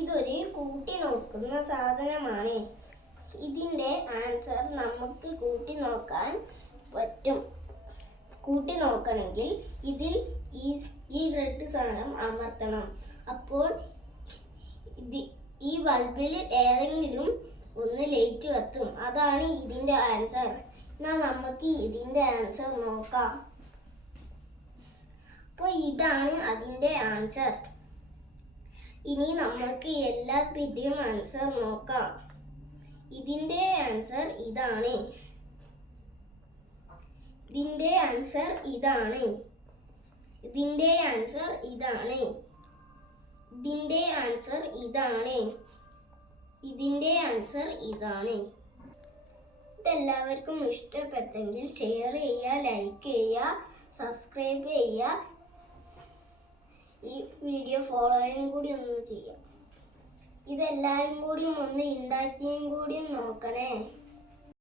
ഇതൊരു കൂട്ടി നോക്കുന്ന സാധനമാണ്. ഇതിൻ്റെ ആൻസർ നമുക്ക് കൂട്ടി നോക്കാൻ പറ്റും. കൂട്ടി നോക്കണമെങ്കിൽ ഇതിൽ ഈ റെഡ് സാധനം അമർത്തണം. അപ്പോൾ ഈ ബൾബിൽ ഏതെങ്കിലും ഒന്ന് ലൈറ്റ് കത്തും. അതാണ് ഇതിൻ്റെ ആൻസർ. എന്നാൽ നമുക്ക് ഇതിൻ്റെ ആൻസർ നോക്കാം. അപ്പോൾ ഇതാണ് അതിൻ്റെ ആൻസർ. ഇനി നമുക്ക് എല്ലാത്തിൻ്റെയും ആൻസർ നോക്കാം. ഇതിൻ്റെ ആൻസർ ഇതാണ്. ഇതിൻ്റെ ആൻസർ ഇതാണ്. ഇതിൻ്റെ ആൻസർ ഇതാണ്. ഇതിൻ്റെ ആൻസർ ഇതാണ്. ഇതിൻ്റെ ആൻസർ ഇതാണ്. ഇതെല്ലാവർക്കും ഇഷ്ടപ്പെട്ടെങ്കിൽ ഷെയർ ചെയ്യുക, ലൈക്ക് ചെയ്യുക, സബ്സ്ക്രൈബ് ചെയ്യുക. ഈ വീഡിയോ ഫോളോയും കൂടി ഒന്ന് ചെയ്യാം. ഇതെല്ലാവരും കൂടി ഒന്ന് ഉണ്ടാക്കിയും കൂടി നോക്കണേ.